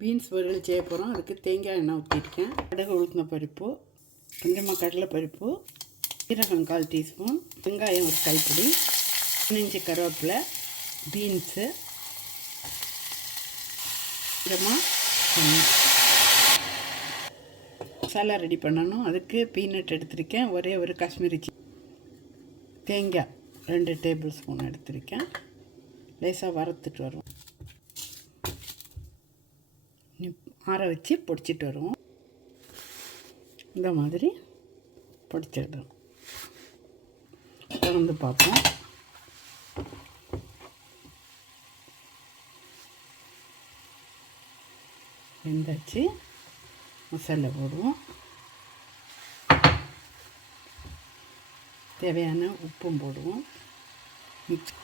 Beans பொரியல் செய்ய போகிறோம். அதுக்கு தேங்காய் எண்ணெய் ஊற்றிருக்கேன். கடுகு உளுத்தம் பருப்பு, கொஞ்சமாக கடலைப்பருப்பு, சீரகம் 1/4 டீஸ்பூன், வெங்காயம் ஒரு கைப்பிடி, 1 இன்ச்சு கருவேப்பிலை, பீன்ஸு, கொஞ்சமாக மசாலா ரெடி பண்ணணும். அதுக்கு பீனட் எடுத்திருக்கேன், ஒரே ஒரு காஷ்மீரி தேங்காய் 2 டேபிள் ஸ்பூன் எடுத்திருக்கேன். லேசாக வறுத்துட்டு வருவோம். ஆற வச்சு பொடிச்சிட்டு வருவோம். இந்த மாதிரி பொடிச்சிடுறோம். திறந்து பார்ப்போம். வெந்தாச்சு. மசாலா போடுவோம். தேவையான உப்பும் போடுவோம். மிக்ஸ்